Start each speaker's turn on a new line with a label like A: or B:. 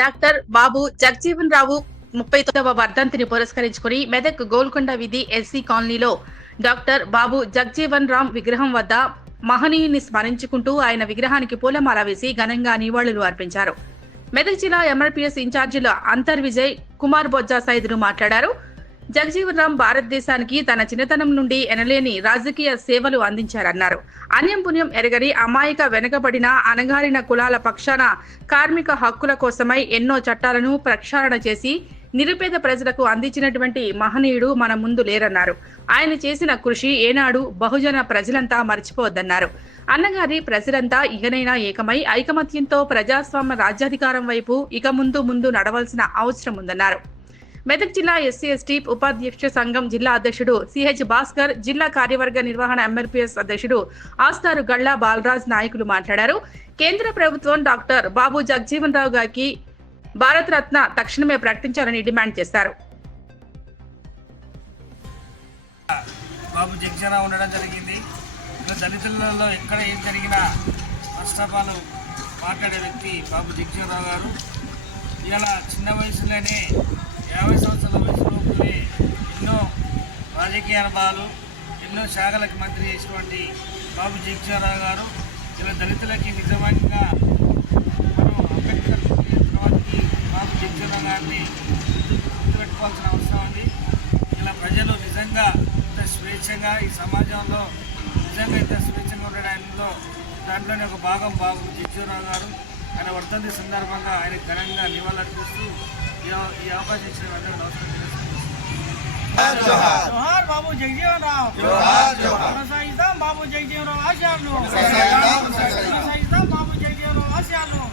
A: Doctor బాబు జగజీవన్ రావు ముప్పై తొమ్మిదవ వర్ధంతిని పురస్కరించుకుని మెదక్ గోల్కొండ విధి ఎస్సీ కాలనీలో డాక్టర్ బాబు జగజీవన్ రామ్ విగ్రహం వద్ద మహనీయుని స్మరించుకుంటూ ఆయన విగ్రహానికి పూలమాల వేసి ఘనంగా నివాళులు అర్పించారు. మెదక్ జిల్లా ఎంఆర్పీఎస్ ఇన్ఛార్జీల అంతర్ విజయ్ కుమార్ బొజ్జా సైదులు మాట్లాడారు. జగజీవన్ రామ్ భారతదేశానికి తన చిన్నతనం నుండి ఎనలేని రాజకీయ సేవలు అందించారన్నారు. అన్యం పుణ్యం ఎరగని అమాయక వెనుకబడిన అణగారిన కులాల పక్షాన కార్మిక హక్కుల కోసమై ఎన్నో చట్టాలను ప్రక్షాళన చేసి నిరుపేద ప్రజలకు అందించినటువంటి మహనీయుడు మన ముందు లేరన్నారు. ఆయన చేసిన కృషి ఏనాడు బహుజన ప్రజలంతా మర్చిపోవద్దన్నారు. అన్నగారి ప్రజలంతా ఇకనైనా ఏకమై ఐకమత్యంతో ప్రజాస్వామ్య రాజ్యాధికారం వైపు ఇక ముందు ముందు నడవలసిన అవసరం ఉందన్నారు. మెదక్ జిల్లా ఎస్సీ ఎస్టీ ఉపాధ్యక్ష సంఘం జిల్లా అధ్యక్షుడు సిహెచ్ భాస్కర్ జిల్లా కార్యవర్గ నిర్వహణ ఎంఎల్పీఎస్ అధ్యక్షుడు ఆస్తారు గళ్ళ బాలరాజ్ నాయకులు మాట్లాడారు. కేంద్ర ప్రభుత్వం డాక్టర్ బాబు జగజీవన్ రావు గారికి భారతరత్న తక్షణమే ప్రకటించాలని డిమాండ్ చేశారు.
B: బాబు జగ్జన ఉండడం జరిగింది. దళితులలో ఎక్కడ ఏం జరిగినా ఫస్ట్ ఆఫ్ ఆల్ మాట్లాడే వ్యక్తి బాబు జగ్జీవనరావు గారు. ఇలా చిన్న వయసులోనే యాభై సంవత్సరాల వయసులోనే ఎన్నో రాజకీయ అనుభవాలు ఎన్నో శాఖలకు మంత్రి చేసినటువంటి బాబు జగ్జీవనరావు గారు ఇలా దళితులకి నిజంగా మనం అంబేద్కర్ తర్వాతకి బాబు జగ్జీవనరావు గారిని గుర్తుపెట్టుకోవాల్సిన అవసరం ఉంది. ఇలా ప్రజలు నిజంగా ఇంత స్వేచ్ఛగా ఈ సమాజంలో నిజంగా ఇంత స్వేచ్ఛగా ఉండడంలో దాంట్లోనే ఒక భాగం బాబు జిజ్జూరావు గారు. ఆయన వర్ధంతి సందర్భంగా ఆయన ఘనంగా నివాళులర్పిస్తూ ఈ అవ- ఈ అవకాశం ఇచ్చిన అందరూ నమస్కారం.
C: జోహార్. బాబు జగజీవన్ రావు కొనసాగిస్తాం బాబు జగజీవన్ రావు ఆశయాలను కొనసాగిస్తాం బాబు జగజీవన్ రావు ఆశయాలను